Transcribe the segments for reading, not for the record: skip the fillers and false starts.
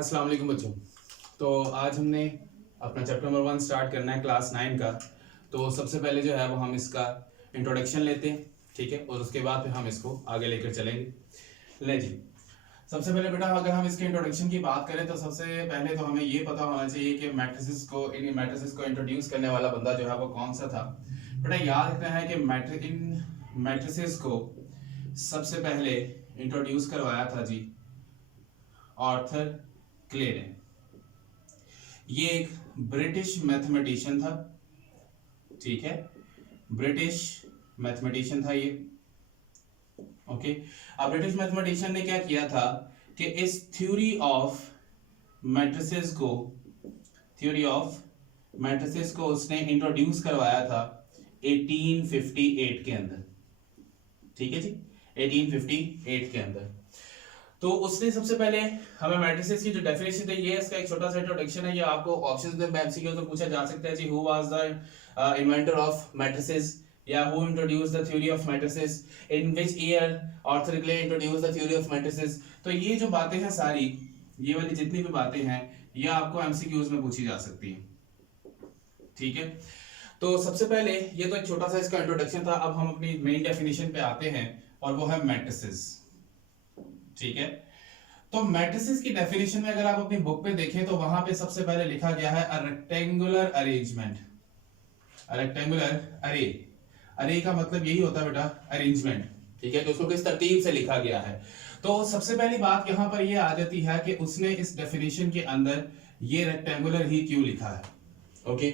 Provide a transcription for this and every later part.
अस्सलाम वालेकुम बच्चों। तो आज हमने अपना चैप्टर नंबर 1 स्टार्ट करना है क्लास 9 का। तो सबसे पहले जो है वो हम इसका इंट्रोडक्शन लेते हैं, ठीक है, और उसके बाद फिर हम इसको आगे लेकर चलेंगे। ले जी, सबसे पहले बेटा अगर हम इसके इंट्रोडक्शन की बात करें तो सबसे पहले तो हमें ये पता होना चाहिए कि मैट्रिसेस को इंट्रोड्यूस करने वाला बंदा जो है वो कौन सा था। बेटा याद रखना है कि मैट्रिसेस को सबसे पहले इंट्रोड्यूस करवाया था जी आर्थर क्ले ने। ये एक ब्रिटिश मैथमेटिशियन था, ठीक है, ब्रिटिश मैथमेटिशियन था ये। ओके, अब ब्रिटिश मैथमेटिशियन ने क्या किया था कि इस थ्योरी ऑफ मैट्रिसेस को उसने इंट्रोड्यूस करवाया था 1858 के अंदर, ठीक है जी, 1858 के अंदर। तो उसने सबसे पहले हमें मैट्रिसेस की जो डेफिनेशन दी, ये इसका एक छोटा सा इंट्रोडक्शन है। ये आपको ऑप्शंस में एमसीक्यू तो पूछा जा सकता है जी, who was the inventor of matrices या who introduced the theory of matrices, in which year Arthur Cayley introduced the theory of matrices. तो ये जो बातें हैं सारी, ये वाली जितनी भी बातें हैं, ये आपको एमसीक्यूज में पूछी जा सकती हैं, ठीक है। तो सबसे पहले ये तो एक छोटा सा इसका इंट्रोडक्शन था। अब हम अपनी मेन डेफिनेशन पे आते हैं और वो है मैट्रिसेस, ठीक है। तो मैट्रिसेस की डेफिनेशन में अगर आप अपनी बुक पे देखें तो वहां पे सबसे पहले लिखा गया है अ रेक्टेंगुलर अरेंजमेंट, रेक्टेंगुलर अरे। अरे का मतलब यही होता है बेटा अरेंजमेंट, ठीक है। तो उसको किस तरतीब से लिखा गया है। तो सबसे पहली बात यहां पर ये आ जाती है कि उसने इस डेफिनेशन के अंदर ये रेक्टेंगुलर ही क्यों लिखा है। ओके,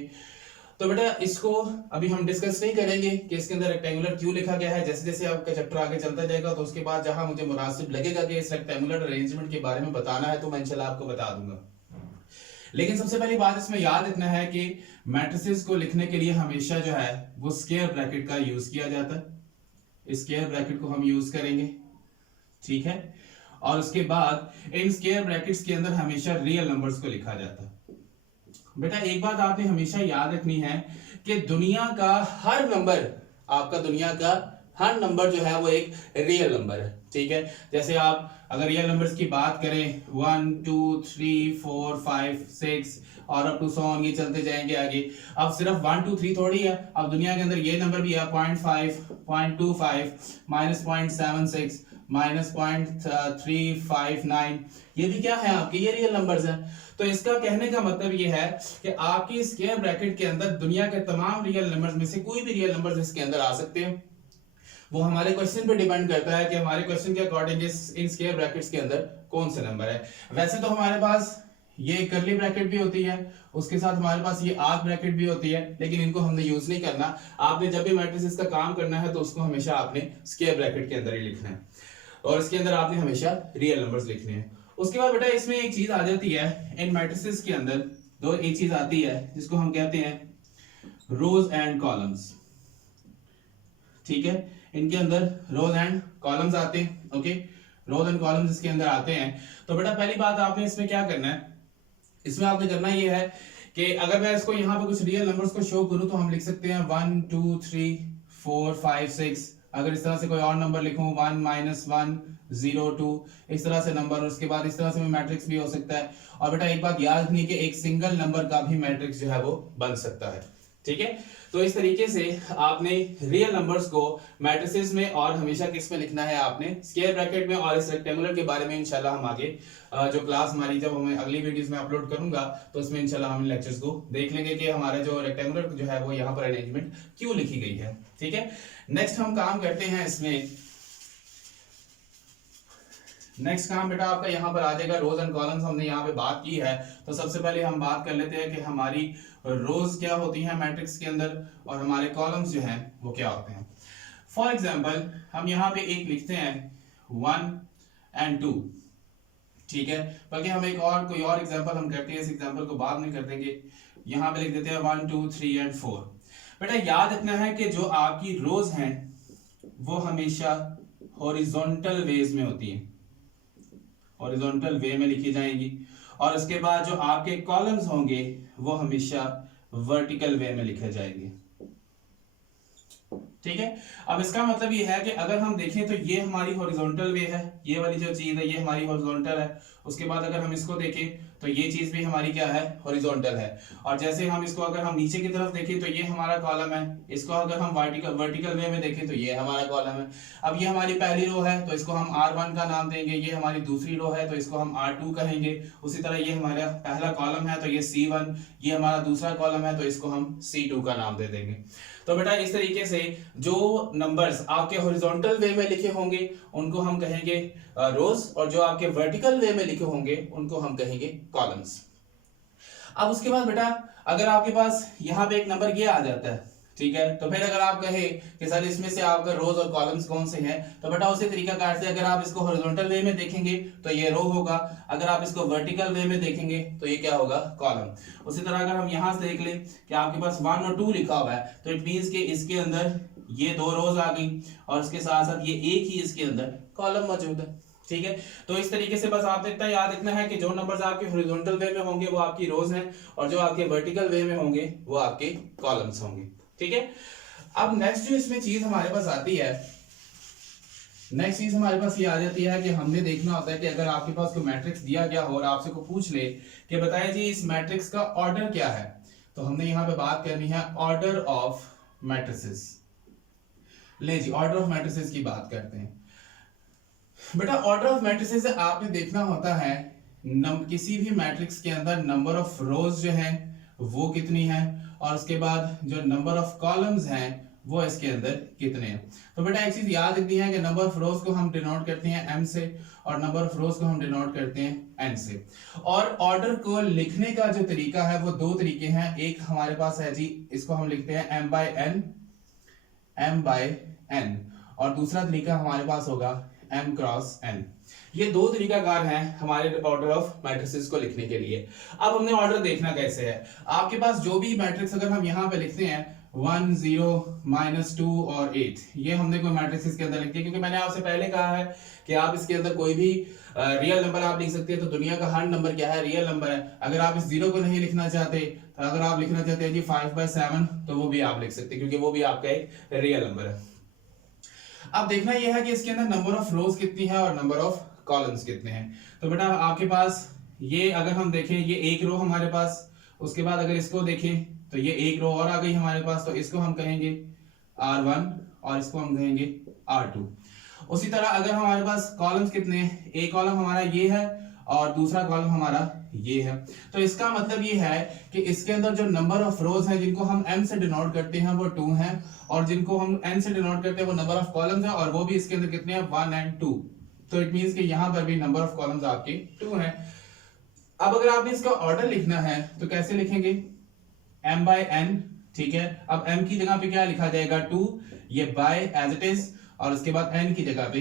तो बेटा इसको अभी हम डिस्कस नहीं करेंगे कि इसके अंदर रेक्टेंगुलर क्यों लिखा गया है। जैसे जैसे आपका चैप्टर आगे चलता जाएगा तो उसके बाद जहां मुझे मुनासिब लगेगा कि इस रेक्टेंगुलर अरेंजमेंट के बारे में बताना है तो मैं इंशाल्लाह आपको बता दूंगा। लेकिन सबसे पहली बात इसमें याद रखना है कि मैट्रिसेस को लिखने के लिए हमेशा जो है वो स्क्वायर ब्रैकेट का यूज किया जाता है। स्क्वायर ब्रैकेट को हम यूज करेंगे, ठीक है। और उसके बाद इन स्क्वायर ब्रैकेट्स के अंदर हमेशा रियल नंबर्स को लिखा जाता है। बेटा एक बात आपने हमेशा याद रखनी है कि दुनिया का हर नंबर, आपका दुनिया का हर नंबर जो है वो एक रियल नंबर है, ठीक है। जैसे आप अगर रियल नंबर्स की बात करें 1 2 3 4 5 6 और अप टू सो ऑन, ये चलते जाएंगे आगे। अब सिर्फ 1 2 3 थोड़ी है, अब दुनिया के अंदर ये नंबर भी है 0.5 0.25 -0.76 -0.359, ये भी क्या है आपके, ये रियल नंबर्स हैं। तो इसका कहने का मतलब ये है कि आपकी स्क्वायर ब्रैकेट के अंदर दुनिया के तमाम रियल नंबर्स में से कोई भी रियल नंबर्स इसके अंदर आ सकते हैं। वो हमारे क्वेश्चन पे डिपेंड करता है कि हमारे क्वेश्चन के अकॉर्डिंग इन स्क्वायर ब्रैकेट्स के अंदर कौन से नंबर है। वैसे तो हमारे पास ये कर्ली ब्रैकेट भी होती है, उसके साथ हमारे पास ये आर्क ब्रैकेट भी होती है, लेकिन इनको हमने यूज नहीं करना। आपने जब भी मैट्रिसेस का काम करना है तो उसको हमेशा आपने स्क्वायर ब्रैकेट के अंदर ही लिखना है और इसके अंदर आपने हमेशा रियल नंबर्स लिखने हैं। उसके बाद बेटा इसमें एक चीज आ जाती है, इन मैट्रिसेस के अंदर एक चीज आती है जिसको हम कहते हैं रोज एंड कॉलम्स, ठीक है। इनके अंदर रोज एंड कॉलम्स आते हैं, ओके, रोज एंड कॉलम्स इसके अंदर आते हैं। तो बेटा पहली बात आपने इसमें क्या करना है, इसमें आपने करना ये है कि अगर मैं इसको यहाँ पे कुछ रियल नंबर्स को शो करूं तो हम लिख सकते हैं 1 2 3 4 5 6। अगर इस तरह से कोई और नंबर लिखूं 1 -1 0 2, इस तरह से नंबर, और उसके बाद इस तरह से मैट्रिक्स भी हो सकता है। और बेटा एक बात याद रखनी कि एक सिंगल नंबर का भी मैट्रिक्स जो है वो बन सकता है, ठीक है। तो इस तरीके से आपने रियल नंबर्स को मैट्रिसेस में और हमेशा किस में लिखना है, आपने स्क्वायर ब्रैकेट में। और इस रेक्टेंगुलर के बारे में इंशाल्लाह हम आगे जो क्लास हमारी जब हमें अगली वीडियोस में अपलोड करूंगा तो उसमें इंशाल्लाह हम लेक्चर्स को देख लेंगे कि हमारा जो रेक्टेंगुलर जो है वो यहाँ पर अरेंजमेंट क्यों लिखी गई है, ठीक है। नेक्स्ट हम काम करते हैं इसमें, नेक्स्ट काम बेटा आपका यहाँ पर आ जाएगा रोज एंड कॉलम्स। हमने यहाँ पे बात की है तो सबसे पहले हम बात कर लेते हैं कि हमारी रोज क्या होती हैं मैट्रिक्स के अंदर और हमारे कॉलम्स जो हैं वो क्या होते हैं। फॉर एग्जांपल हम यहाँ पे एक लिखते हैं 1 and 2, ठीक है। बल्कि हम एक और कोई और एग्जांपल हम करते हैं, इस एग्जांपल को बाद में कर देंगे। यहाँ पे लिख देते हैं 1 2 3 and 4। बेटा याद रखना है कि जो आपकी रोज हैं वो हमेशा हॉरिजॉन्टल वेज में होती है, हॉरिजॉन्टल वे में लिखी जाएंगी। और उसके बाद जो आपके कॉलम्स होंगे वो हमेशा वर्टिकल वे में लिखे जाएंगे, ठीक है। अब इसका मतलब ये है कि अगर हम देखें तो ये हमारी हॉरिजॉन्टल वे है, ये वाली जो चीज है ये हमारी हॉरिजॉन्टल है। उसके बाद अगर हम इसको देखें तो ये चीज भी हमारी क्या है, हॉरिजॉन्टल है। और जैसे हम इसको अगर हम नीचे की तरफ देखें तो ये हमारा कॉलम है, इसको अगर हम वर्टिकल वे में देखें तो ये हमारा कॉलम है। अब ये हमारी पहली रो है तो इसको हम R1 का नाम देंगे, ये हमारी दूसरी रो है तो इसको हम R2 कहेंगे। उसी तरह ये हमारा पहला कॉलम है तो ये C1, ये हमारा दूसरा कॉलम है तो इसको हम C2 का नाम दे देंगे। तो बेटा इस तरीके से जो नंबर्स आपके हॉरिजॉन्टल वे में लिखे होंगे उनको हम कहेंगे रोज, और जो आपके वर्टिकल वे में लिखे होंगे उनको हम कहेंगे कॉलम्स। अब उसके बाद बेटा अगर आपके पास यहाँ पे एक नंबर ये आ जाता है, ठीक है, तो फिर अगर आप कहे कि सर इसमें से आपका रोज और कॉलम्स कौन से हैं, तो बेटा उसी तरीकाकार से अगर आप इसको हॉरिजॉन्टल वे में देखेंगे तो ये रो होगा, अगर आप इसको वर्टिकल वे में देखेंगे तो ये क्या होगा, कॉलम। उसी तरह अगर हम यहाँ से देख लें कि आपके पास 1 और 2 लिखा हुआ है तो इट मींस कि इसके अंदर ये 2 रोज आ गई और उसके साथ साथ ये एक ही इसके अंदर कॉलम मौजूद है। ठीक है, तो इस तरीके से बस आपने इतना याद रखना है कि जो नंबर्स आपके हॉरिजॉन्टल वे में होंगे वो आपकी रोज हैं और जो आपके वर्टिकल वे में होंगे वो आपके कॉलम्स होंगे। ठीक है, अब नेक्स्ट जो इसमें चीज हमारे पास आती है, नेक्स्ट चीज हमारे पास ये आ जाती है कि हमने देखना होता है कि अगर आपके पास कोई मैट्रिक्स दिया गया हो और आपसे को पूछ ले कि बताइए जी इस मैट्रिक्स का ऑर्डर क्या है, तो हमने यहाँ पे बात करनी है ऑर्डर ऑफ मैट्रिसेस। ले जी ऑर्डर ऑफ मैट्रिसेस की बात करते हैं। बेटा ऑर्डर ऑफ मैट्रिसेस से आपने देखना होता है किसी भी मैट्रिक्स के अंदर नंबर ऑफ रोज जो है वो कितनी है और उसके बाद जो नंबर ऑफ कॉलम्स हैं वो इसके अंदर कितने हैं। तो बेटा एक चीज याद रखनी है कि नंबर ऑफ रोज को हम डिनोट करते हैं m से और नंबर ऑफ रोज को हम डिनोट करते हैं n से। और ऑर्डर को लिखने का जो तरीका है वो 2 तरीके हैं। एक हमारे पास है जी, इसको हम लिखते हैं m by n और दूसरा तरीका हमारे पास होगा m क्रॉस n। ये 2 तरीकाकार हैं हमारे ऑर्डर ऑफ मैट्रिसेस को लिखने के लिए। अब हमने ऑर्डर देखना कैसे है। आपके पास जो भी मैट्रिक्स अगर हम यहाँ पे लिखते हैं 1 0 -2 और 8, ये हमने कोई मैट्रिक्स इसके अंदर लिख दिया, क्योंकि मैंने आपसे पहले कहा है कि आप इसके अंदर कोई भी रियल नंबर आप लिख सकते हैं। तो दुनिया का हर नंबर क्या है, रियल नंबर है। अगर आप इस 0 को नहीं लिखना चाहते तो अगर आप लिखना चाहते हैं जी 5/7 तो वो भी आप लिख सकते हैं, क्योंकि वो भी आपका एक रियल नंबर है। अब देखना यह है कि इसके अंदर नंबर ऑफ रोज कितनी है और नंबर ऑफ कॉलम्स कितने हैं। तो बेटा आपके पास ये अगर हम देखें ये एक रो हमारे पास, उसके बाद अगर इसको देखें तो ये एक रो और आ गई हमारे पास, तो इसको हम कहेंगे R1 और इसको हम कहेंगे R2। उसी तरह अगर हमारे पास कॉलम्स कितने हैं, एक कॉलम हमारा ये है और दूसरा कॉलम हमारा ये है। तो इसका मतलब ये है कि इसके अंदर जो नंबर ऑफ रोज हैं जिनको हम m से डिनोट करते हैं वो 2 हैं और जिनको हम n से डिनोट करते हैं वो नंबर ऑफ कॉलम्स हैं और वो भी इसके अंदर कितने हैं, 1 और 2। तो इट मींस कि यहां पर भी नंबर ऑफ कॉलम्स आपके 2 हैं। अब अगर आपने इसका ऑर्डर लिखना है तो कैसे लिखेंगे, m by n। ठीक है, अब m की जगह पे क्या लिखा जाएगा 2, ये by एज इट इज, और उसके बाद n की जगह पे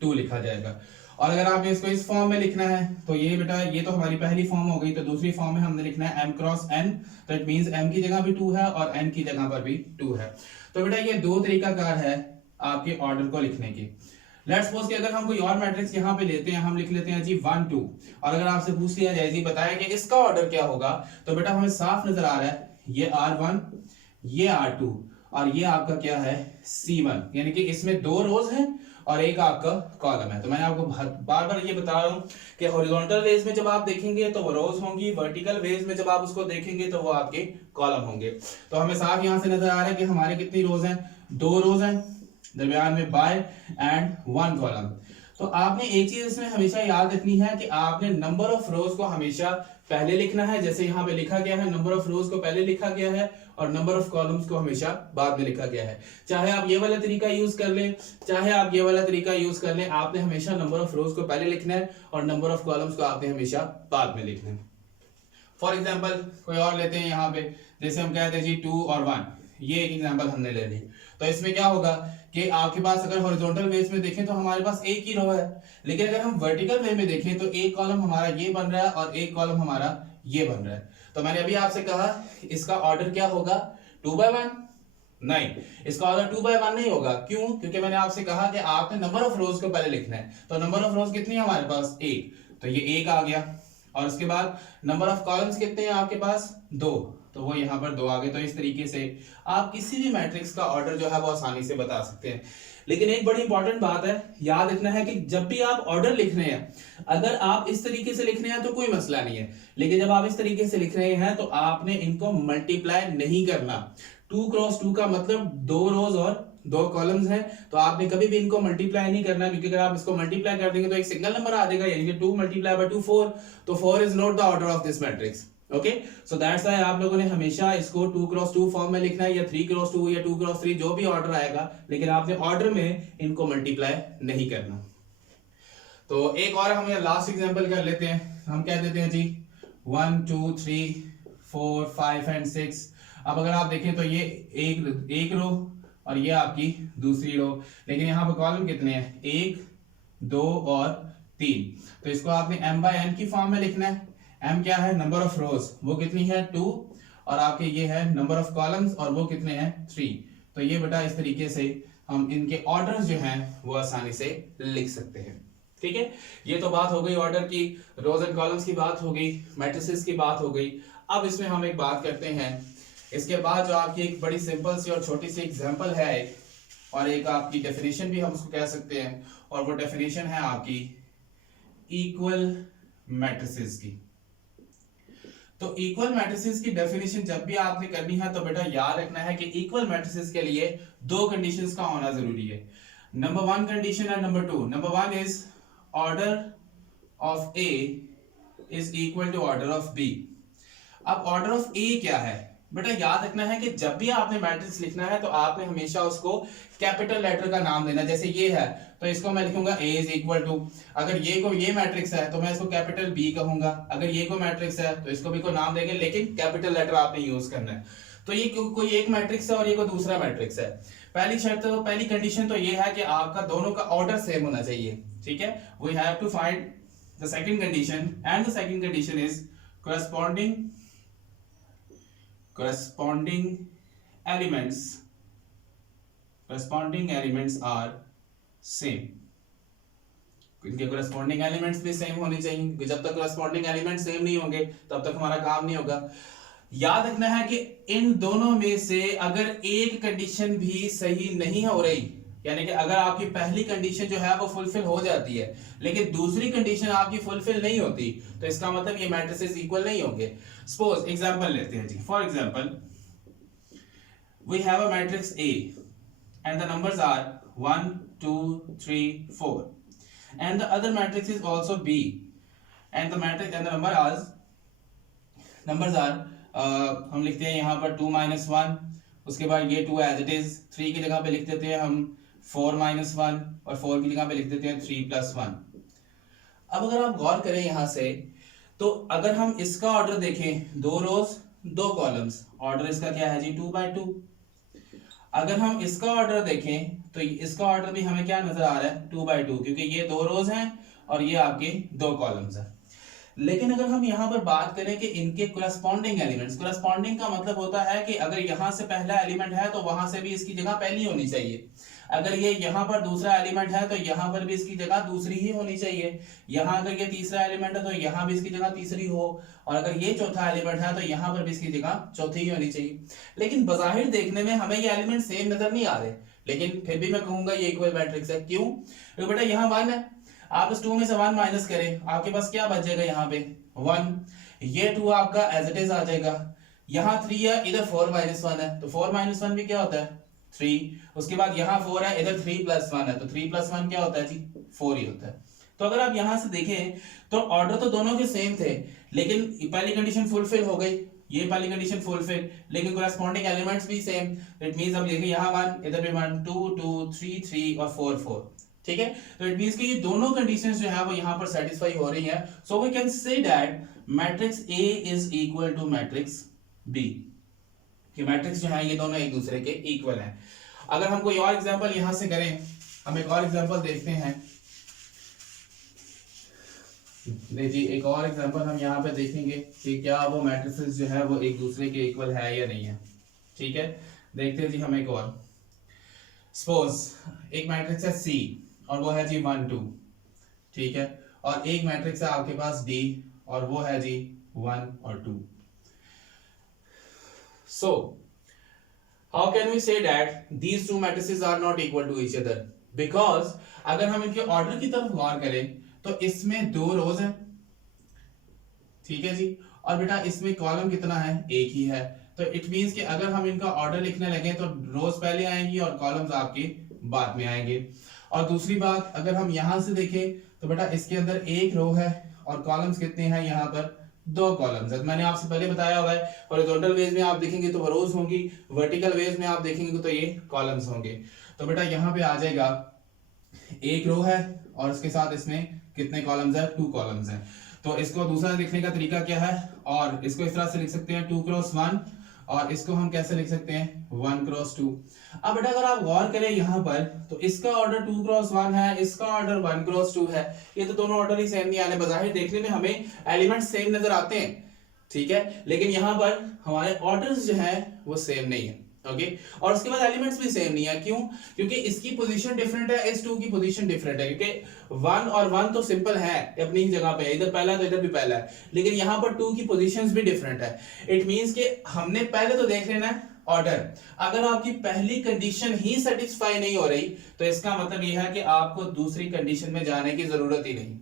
2 लिखा जाएगा। और अगर आपने इसको इस फॉर्म में लिखना है तो ये बेटा ये तो हमारी पहली फॉर्म हो गई, तो दूसरी फॉर्म में हमने लिखना है m क्रॉस n। तो इट मींस m की जगह भी 2 है और n की जगह पर भी 2 है। तो बेटा ये 2 तरीकाकार है आपके ऑर्डर को लिखने की। लेट्स सपोज कि अगर हम कोई और मैट्रिक्स यहाँ पे लेते हैं, हम लिख लेते हैं जी 1 2, और अगर आपसे पूछ लिया जाए जी बताया कि इसका ऑर्डर क्या होगा, तो बेटा हमें साफ नजर आ रहा है ये R1 ये R2 और ये आपका क्या है C1, यानी कि इसमें 2 रोज हैं और एक आपका कॉलम है। तो मैंने आपको बार बार ये बता रहा हूँ कि हॉरिजॉन्टल वेज में जब आप देखेंगे तो वो रोज होंगी, वर्टिकल वेज में जब आप उसको देखेंगे तो वो आपके कॉलम होंगे। तो हमें साफ यहाँ से नजर आ रहा है कि हमारे कितनी रोज हैं, 2 रोज हैं, दरमियान में बाय एंड 1 कॉलम। तो आपने एक चीज इसमें हमेशा याद रखनी है कि आपने नंबर ऑफ रोज को हमेशा पहले लिखना है, जैसे यहाँ पे लिखा गया है नंबर ऑफ रोज को पहले लिखा गया है और नंबर ऑफ कॉलम्स को हमेशा बाद में लिखा गया है। चाहे आप ये वाला तरीका यूज कर लें, चाहे आप ये वाला तरीका यूज कर लें, आपने हमेशा नंबर ऑफ रोज को पहले लिखना है और नंबर ऑफ कॉलम्स को आपने हमेशा बाद में लिखना है। फॉर एग्जाम्पल कोई और लेते हैं यहाँ पे, जैसे हम कहते हैं जी 2 और 1, ये एक एग्जाम्पल हमने ले ली। तो इसमें क्या होगा कि आपके पास अगर हॉरिजॉन्टल वेज में देखें तो हमारे पास एक ही रो है, लेकिन अगर हम वर्टिकल वे में देखें तो एक कॉलम हमारा ये बन रहा है और एक कॉलम हमारा ये बन रहा है। तो मैंने अभी आपसे कहा इसका ऑर्डर क्या होगा 2 by 1, नहीं, इसका ऑर्डर 2 by 1 नहीं होगा। क्यों? क्योंकि मैंने आपसे कहा कि आपने नंबर ऑफ रोज को पहले लिखना है। तो नंबर ऑफ रोज कितनी है हमारे पास 1, तो ये 1 आ गया। और उसके बाद नंबर ऑफ कॉलम्स कितने हैं आपके पास 2, तो वो यहाँ पर 2 आ गए। तो इस तरीके से आप किसी भी मैट्रिक्स का ऑर्डर जो है वो आसानी से बता सकते हैं। लेकिन एक बड़ी इंपॉर्टेंट बात है, याद रखना है कि जब भी आप ऑर्डर लिख रहे हैं, अगर आप इस तरीके से लिख रहे हैं तो कोई मसला नहीं है, लेकिन जब आप इस तरीके से लिख रहे हैं तो आपने इनको मल्टीप्लाई नहीं करना। 2 क्रॉस 2 का मतलब 2 रोज और 2 कॉलम्स हैं, तो आपने कभी भी इनको मल्टीप्लाई नहीं करना, क्योंकि अगर आप इसको मल्टीप्लाई कर देंगे तो एक सिंगल नंबर आ जाएगा, यानी कि 2 मल्टीप्लाई बाय 2 4, तो 4 is not the order of this matrix. Okay, so that's why आप लोगों ने हमेशा इसको 2 क्रॉस 2 फॉर्म में लिखना है, या 3 क्रॉस 2 या 2 क्रॉस 3, जो भी ऑर्डर आएगा, लेकिन आपने ऑर्डर में इनको मल्टीप्लाई नहीं करना। तो एक और हम लास्ट एग्जांपल कर लेते हैं। हम कह देते हैं जी 1 2 3 4 5 एंड 6। अब अगर आप देखें तो ये एक रो और ये आपकी दूसरी रो, लेकिन यहाँ पर कॉलम कितने हैं, 1 2 और 3। तो इसको आपने m बाय n की फॉर्म में लिखना है। m क्या है, नंबर ऑफ रोज, वो कितनी है 2, और आपके ये है नंबर ऑफ कॉलम्स, और वो कितने हैं 3। तो ये बेटा इस तरीके से हम इनके ऑर्डर्स जो हैं वो आसानी से लिख सकते हैं। ठीक है, ये तो बात हो गई ऑर्डर की, रोज एंड कॉलम्स की बात हो गई, मैट्रिसेस की बात हो गई। अब इसमें हम एक बात करते हैं, इसके बाद जो आपकी एक बड़ी सिंपल सी और छोटी सी एग्जांपल है और एक आपकी डेफिनेशन भी हम उसको कह सकते हैं, और वो डेफिनेशन है आपकी इक्वल मैट्रिसेस की। तो इक्वल मैट्रिसेस की डेफिनेशन जब भी आपने करनी है तो बेटा याद रखना है कि इक्वल मैट्रिसेस के लिए 2 कंडीशंस का होना जरूरी है। नंबर 1 कंडीशन है, number 2। Number 1 is order of A is equal to order of B. अब ऑर्डर ऑफ ए क्या है बेटा, याद रखना है कि जब भी आपने मैट्रिक्स लिखना है तो आपने हमेशा उसको कैपिटल लेटर का नाम देना। जैसे ये है तो इसको मैं लिखूंगा A इज इक्वल टू, अगर ये मैट्रिक्स है तो मैं इसको कैपिटल B कहूंगा, अगर ये को मैट्रिक्स है तो इसको भी को नाम देंगे, लेकिन कैपिटल लेटर आपने यूज करना है। तो ये कोई एक मैट्रिक्स है और ये कोई दूसरा मैट्रिक्स है। पहली शर्त, पहली कंडीशन तो ये है कि आपका दोनों का ऑर्डर सेम होना चाहिए। ठीक है, we have to find the second condition, and the second condition is corresponding elements are same। इनके corresponding elements भी सेम होने चाहिए, जब तक corresponding elements सेम नहीं होंगे तब तक हमारा काम नहीं होगा। याद रखना है कि इन दोनों में से अगर एक कंडीशन भी सही नहीं हो रही, यानी कि अगर आपकी पहली कंडीशन जो है वो फुलफिल हो जाती है लेकिन दूसरी कंडीशन आपकी फुलफिल नहीं होती, तो इसका मतलब ये मैट्रिसेस इक्वल नहीं होंगे। सपोज एग्जांपल लेते हैं जी, for example we have a matrix A and the numbers are 1 2 3 4 and the other matrix is also B and the matrix and the numbers are हम लिखते हैं यहाँ पर 2 - 1, उसके बाद ये 2 एज इट इज, 3 की जगह पे लिख देते हैं हम 4 - 1, और 4 की जगह पे लिख देते हैं 3 + 1। अब अगर आप गौर करें यहां से, तो अगर हम इसका ऑर्डर देखें 2 रोज 2 कॉलम्स, ऑर्डर इसका क्या है जी 2/2। अगर हम इसका ऑर्डर देखें तो इसका ऑर्डर भी हमें क्या नजर आ रहा है 2/2, क्योंकि ये 2 रोज हैं और ये आपके 2 कॉलम्स हैं। लेकिन अगर हम यहाँ पर बात करें कि इनके कोरस्पॉन्डिंग एलिमेंट्स, कोरस्पॉन्डिंग का मतलब होता है कि अगर यहाँ से पहला एलिमेंट है तो वहां से भी इसकी जगह पहली होनी चाहिए, अगर ये यहाँ पर दूसरा एलिमेंट है तो यहाँ पर भी इसकी जगह दूसरी ही होनी चाहिए, यहाँ अगर ये तीसरा एलिमेंट है तो यहाँ भी इसकी जगह तीसरी हो, और अगर ये चौथा एलिमेंट है तो यहाँ पर भी इसकी जगह चौथी ही होनी चाहिए। लेकिन बज़ाहिर देखने में हमें ये एलिमेंट सेम नजर नहीं आ रहे, लेकिन फिर भी मैं कहूंगा ये इक्वल मैट्रिक्स है। क्यों? क्योंकि बेटा यहाँ 1 है, आप इस 2 में से 1 माइनस करें, आपके पास क्या बच जाएगा यहाँ पे 1, ये 2 आपका एज इट इज आ जाएगा, यहाँ 3 है, इधर 4 - 1 है, तो 4 - 1 भी क्या होता है 3, उसके बाद यहाँ 4 है, इधर 3 + 1 है, तो 3 + 1 क्या होता है जी 4 ही होता है। तो अगर आप यहाँ से देखें तो ऑर्डर तो दोनों के सेम थे, लेकिन पहली कंडीशन फुलफिल हो गई, ये पहली कंडीशन फुलफिल, लेकिन कोरस्पॉन्डिंग एलिमेंट्स भी सेम। इट मींस हम लिखेंगे यहाँ 1, इधर भी 1, 2 2 3 3 और 4 4। ठीक है, तो इट मींस कि ये दोनों कंडीशंस जो है वो यहाँ पर सेटिस्फाई हो रही हैं। So we can say that matrix A is equal to matrix B, कि मैट्रिक्स जो है ये दोनों एक दूसरे के इक्वल हैं। अगर हम कोई और एग्जांपल यहां से करें, हम एक और एग्जांपल देखते हैं। देखिए एक और एग्जांपल हम यहाँ पे देखेंगे कि क्या वो मैट्रिसेस जो है वो एक दूसरे के इक्वल है या नहीं है। ठीक है, देखते हैं जी हम एक और। सपोज एक मैट्रिक्स है C और वो है जी 1 2, ठीक है, और एक मैट्रिक्स है आपके पास D और वो है जी 1 और 2। So how can we say that these two matrices are not equal to each other? Because अगर हम इनके ऑर्डर की तरफ गौर करें तो इसमें 2 रोज हैं, ठीक है जी, और बेटा इसमें कॉलम कितना है? एक ही है। तो इट मींस कि अगर हम इनका ऑर्डर लिखने लगे तो रोज पहले आएंगी और कॉलम्स आपके बाद में आएंगे। और दूसरी बात, अगर हम यहां से देखें तो बेटा इसके अंदर एक रो है और कॉलम्स कितने हैं? यहाँ पर 2 कॉलम्स है। मैंने आपसे पहले बताया हुआ है हॉरिजॉन्टल वेज में आप देखेंगे तो वो रोज होंगी, वर्टिकल वेज में आप देखेंगे तो ये कॉलम्स होंगे। तो बेटा यहाँ पे आ जाएगा एक रो है और इसके साथ इसमें कितने कॉलम्स है? 2 कॉलम्स हैं। तो इसको दूसरा लिखने का तरीका क्या है? और इसको इस तरह से लिख सकते हैं 2 क्रॉस 1, और इसको हम कैसे लिख सकते हैं? 1 क्रॉस 2। अब बेटा अगर आप गौर करें यहाँ पर तो इसका ऑर्डर 2 क्रॉस 1 है, इसका ऑर्डर 1 क्रॉस 2 है। ये तो दोनों ऑर्डर ही सेम नहीं आने, बजाहिर देखने में हमें एलिमेंट सेम नजर आते हैं, ठीक है, लेकिन यहाँ पर हमारे ऑर्डर्स जो है वो सेम नहीं है। ओके, और उसके बाद एलिमेंट्स भी सेम नहीं है। क्यों? क्योंकि इसकी पोजीशन डिफरेंट है, इस 2 की पोजीशन डिफरेंट है। क्योंकि 1 और 1 तो सिंपल है अपनी ही जगह पे, इधर पहला तो इधर भी पहला है, लेकिन यहाँ पर 2 की पोजीशंस भी डिफरेंट है। इट मींस कि हमने पहले तो देख लेना है ऑर्डर। अगर आपकी पहली कंडीशन ही सेटिस्फाई नहीं हो रही तो इसका मतलब यह है कि आपको दूसरी कंडीशन में जाने की जरूरत ही नहीं।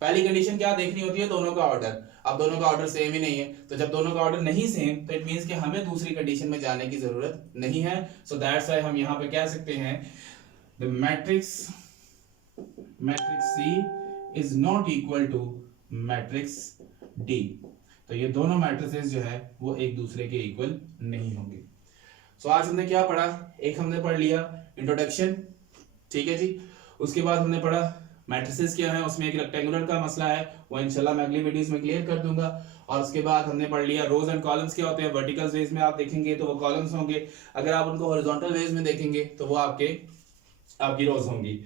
पहली कंडीशन क्या देखनी होती है? दोनों का ऑर्डर। अब दोनों का ऑर्डर सेम ही नहीं है, तो जब दोनों का ऑर्डर नहीं सेम तो इट मींस कि हमें दूसरी कंडीशन में जाने की जरूरत नहीं है। सो दैट्स व्हाई हम यहां पे कह सकते हैं the matrix C is not equal to matrix D। तो ये दोनों मैट्रिसेस जो है वो एक दूसरे के इक्वल नहीं होंगे। सो आज हमने क्या पढ़ा? एक हमने पढ़ लिया इंट्रोडक्शन, ठीक है जी। उसके बाद हमने पढ़ा मैट्रिसेस क्या है, उसमें एक रेक्टेंगुलर का मसला है, वो इंशाल्लाह मैं अगली वीडियोस में क्लियर कर दूंगा। और उसके बाद हमने पढ़ लिया रोज एंड कॉलम्स क्या होते हैं। वर्टिकल वेज में आप देखेंगे तो वो कॉलम्स होंगे, अगर आप उनको हॉरिजॉन्टल वेज में देखेंगे तो वो आपकी रोज होंगी।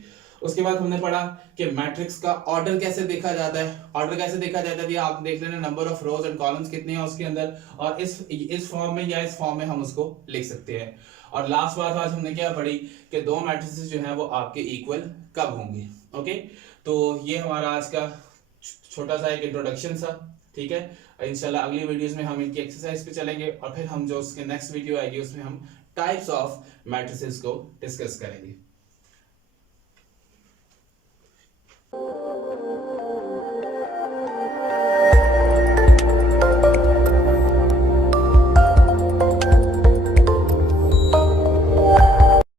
उसके बाद हमने पढ़ा कि मैट्रिक्स का ऑर्डर कैसे देखा जाता है। ऑर्डर कैसे देखा जाता है? आप देख लेना number of rose and columns कितने हैं उसके अंदर, और इस फॉर्म में या इस फॉर्म में हम उसको लिख सकते हैं। और लास्ट बात आज हमने क्या पढ़ी कि 2 मैट्रिसेस जो हैं वो आपके इक्वल कब होंगे। ओके, तो ये हमारा आज का छोटा सा एक इंट्रोडक्शन था, ठीक है। इंशाल्लाह अगली वीडियोस में हम इनकी एक्सरसाइज पे चलेंगे और फिर हम जो उसके नेक्स्ट वीडियो आएगी उसमें हम टाइप्स ऑफ मैट्रिसेस को डिस्कस करेंगे।